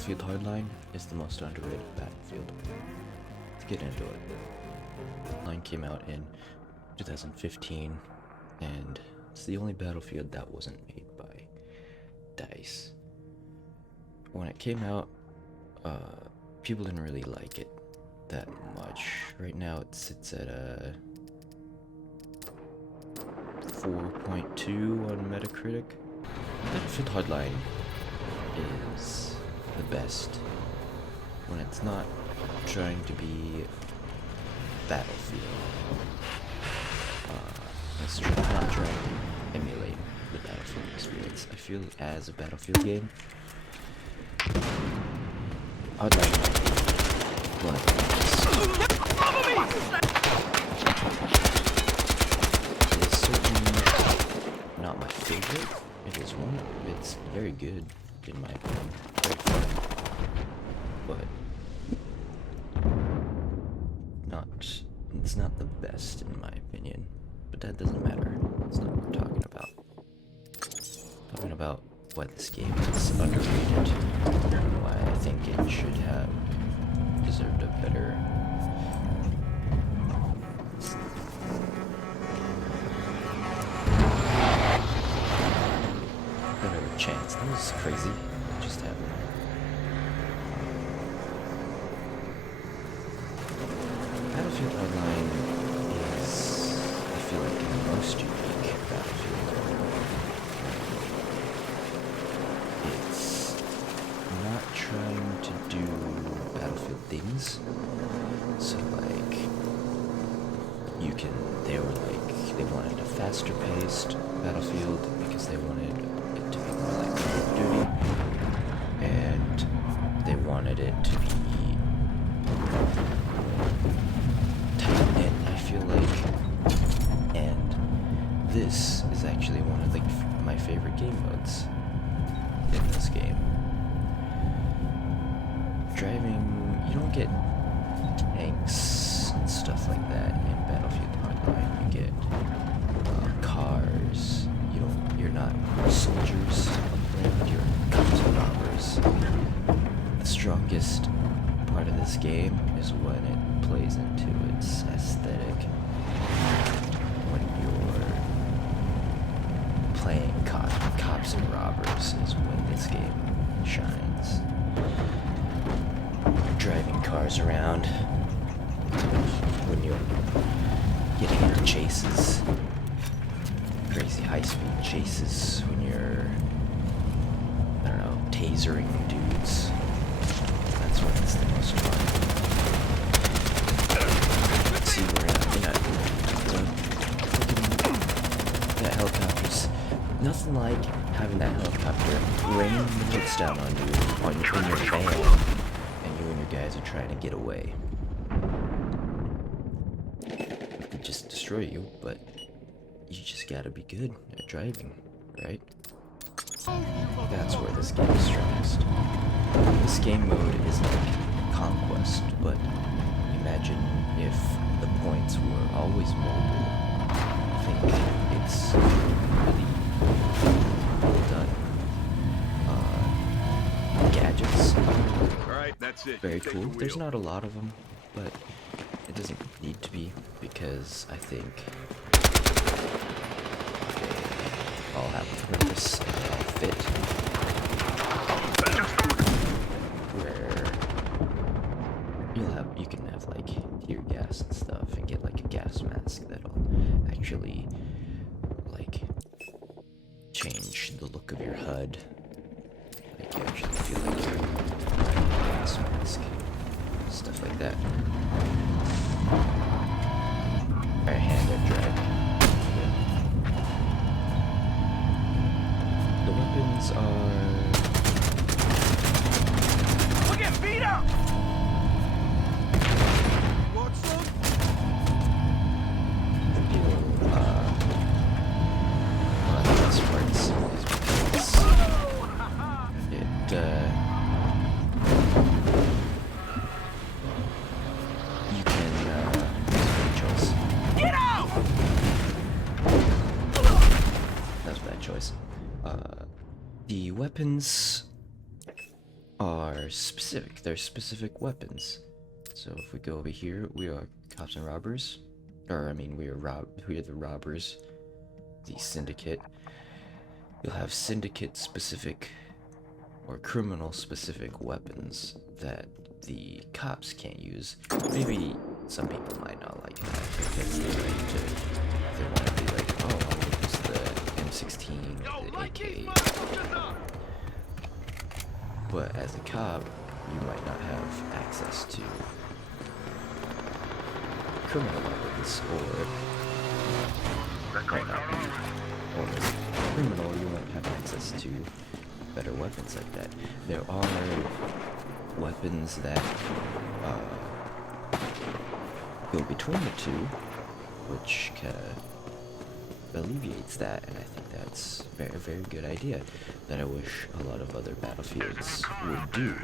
Battlefield Hardline is the most underrated Battlefield. Let's get into it. Hardline came out in 2015, and it's the only Battlefield that wasn't made by DICE. When it came out, people didn't really like it that much. Right now it sits at a 4.2 on Metacritic. Battlefield Hardline is the best when it's not trying to be Battlefield. It's not trying to emulate the Battlefield experience. I feel as a Battlefield game, Hardline one of the best. It is certainly not my favorite. It is one. It's very good in my opinion. Very fun, but it's not the best in my opinion. But that doesn't matter. That's not what we're talking about. I'm talking about why this game is underrated, and why I think it should have deserved a better chance. That was crazy. It just happened. Battlefield Online is, I feel like, the most unique Battlefield. It's not trying to do Battlefield things. So, like, they wanted a faster paced Battlefield because they wanted it to be more like Call of Duty, and they wanted it to be tight knit, I feel like. And this is actually one of my favorite game modes in this game. Driving, you don't get tanks and stuff like that in Battlefield Hardline. You get cars. You're not soldiers around, you're cops and robbers. The strongest part of this game is when it plays into its aesthetic. When you're playing cops and robbers is when this game shines. Driving cars around, when you're getting into chases, crazy high-speed chases, when you're, I don't know, tasering dudes. That's when it's the most fun. See where that helicopter's nothing like having that helicopter rain bullets down on you in your van, and you and your guys are trying to get away. It could just destroy you, but you just gotta be good at driving, right? That's where this game is strongest. This game mode is like Conquest, but imagine if the points were always mobile. I think it's really well done. Gadgets are that's it. very cool. There's not a lot of them, but it doesn't need to be, because I think all have a purpose and they all fit. Where you can have like tear gas and stuff and get like a gas mask that'll actually like change the look of your HUD. Like you actually feel like you're wearing a gas mask. Stuff like that. Right-handed driving. The weapons are... We're getting beat up! What's up? One of the best parts is because you can, it's a good choice. Get out! That was a bad choice. The weapons are specific. They're specific weapons. So if we go over here, we are cops and robbers. Or I mean, we are the robbers. The syndicate. You'll have syndicate specific or criminal specific weapons that the cops can't use. Maybe some people might not like that because they want to be like, oh, I'll use the M16 or the AK. But as a cop, you might not have access to criminal weapons, or might not be, or as a criminal, you won't have access to better weapons like that. There are weapons that go between the two, which kind of alleviates that, and I think that's a very, very good idea that I wish a lot of other Battlefields would do,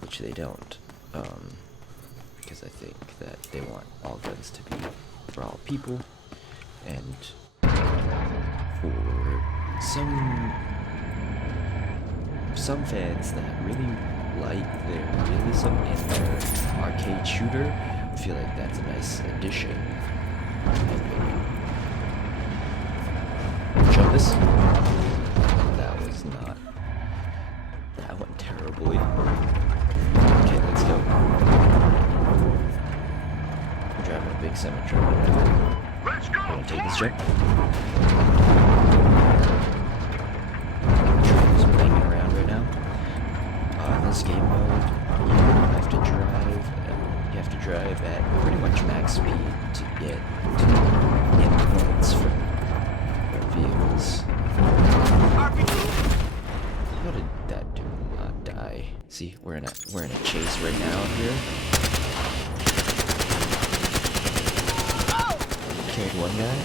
which they don't, because I think that they want all guns to be for all people, and for some fans that really like their realism in their arcade shooter, I feel like that's a nice addition, in my opinion. Jump this. That was not. That went terribly. Okay, let's go. I'm driving a big semi-truck right now. Let's go! Gonna take this jump. Truck's banging around right now. In this game mode, you have to drive at pretty much max speed to get to endpoints from vehicles. How did that dude not die? See, we're in a chase right now here. Killed one guy.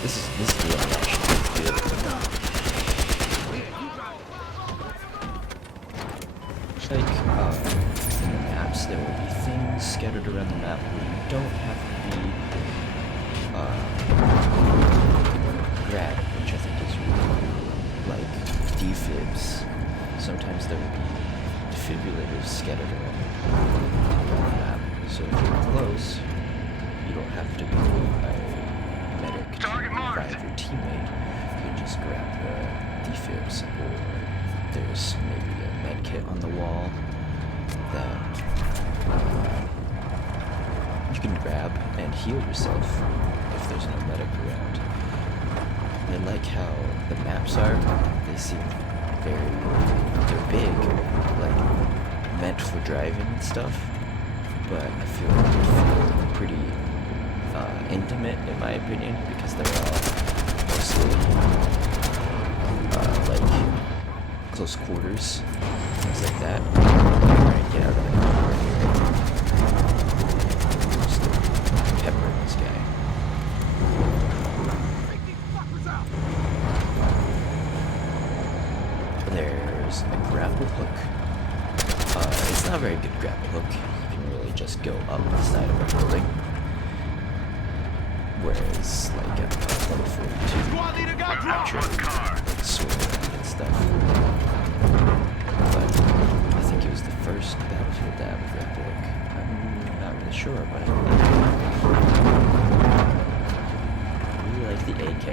This is the one that actually good. Like in the maps, there will be things scattered around the map where you don't have to be grabbed, which I think is really cool. Like defibs. Sometimes there will be defibrillators scattered around the map. So if you're close, you don't have to be a medic to revive your teammate. You can just grab the defibs, or there's maybe a med kit on the wall that you can grab and heal yourself if there's no medic around. I like how the maps are. They seem they're big, like meant for driving and stuff, but I feel like they feel pretty intimate in my opinion, because they're all mostly like close quarters, things like that. Alright, get out of the car here. Just pepper this guy. There's a grapple hook. It's not a very good grapple hook. You can really just go up the side of a building. Whereas, like at level 42, actually swing around and stuff. But I think it was the first Battlefield to have a grapple hook. I'm not really sure, but I really like the AK.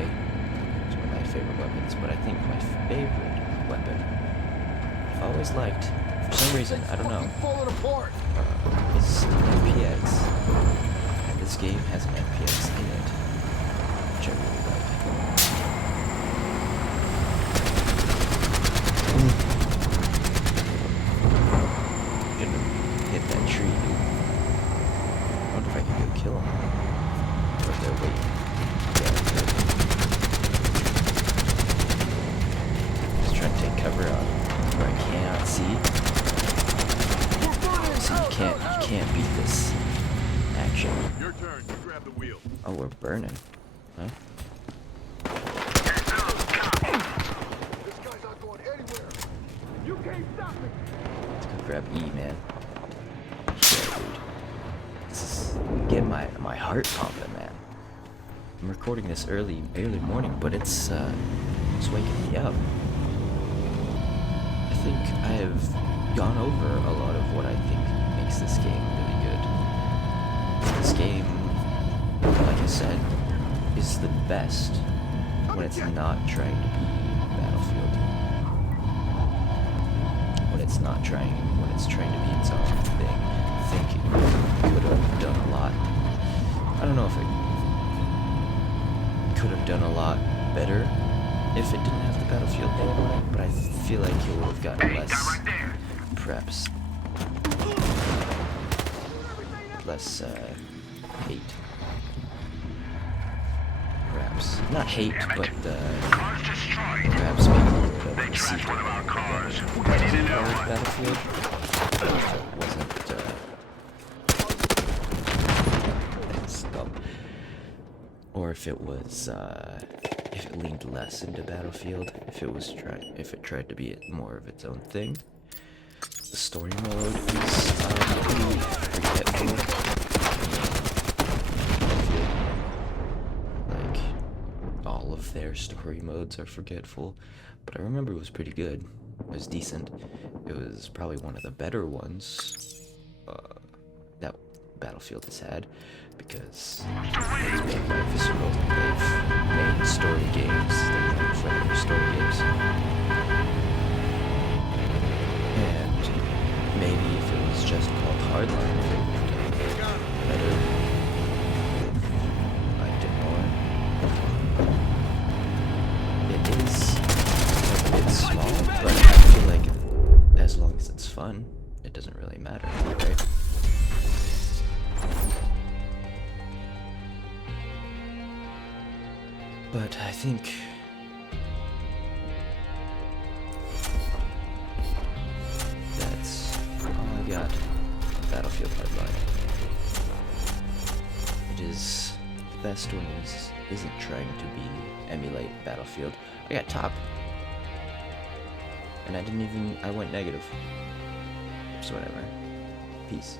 It's one of my favorite weapons, but I think my favorite weapon I've always liked, for some reason, I don't know, is the MPX. This game has an MPX in it, which I really like. Gonna hit that tree, dude. I wonder if I can go kill him. Or if they're waiting. Yeah, just trying to take cover out where I cannot see. So you can't beat this action. Your turn. You grab the wheel. Oh, we're burning. Huh? This guy's not going anywhere. You can't stop me. Let's go grab E, man. Shit, dude. This is getting my heart pumping, man. I'm recording this early morning, but it's waking me up. I think I have gone over a lot of what I think makes this game really good. This game, like I said, is the best when it's not trying to be Battlefield. When it's trying to be its own thing. I think it could have done a lot. I don't know if it could have done a lot better if it didn't have the Battlefield name on it, but I feel like it would have gotten less perhaps less hate. Perhaps not hate, but perhaps maybe a little bit of received Battlefield. If it wasn't that's dumb. Or if it was if it leaned less into Battlefield, if it tried to be more of its own thing. The story mode is pretty forgetful. Like, all of their story modes are forgetful, but I remember it was pretty good. It was decent. It was probably one of the better ones that Battlefield has had, because it's made by Visceral. They've made story games. They're known for their story games. And maybe if it was just called Hardline, it would have done better. Liked it more. It is a bit small, but I feel like as long as it's fun, it doesn't really matter, right? But I think that's all I got. Battlefield Hardline. It is the best when it isn't trying to emulate Battlefield. I got top, and I went negative. So whatever. Peace.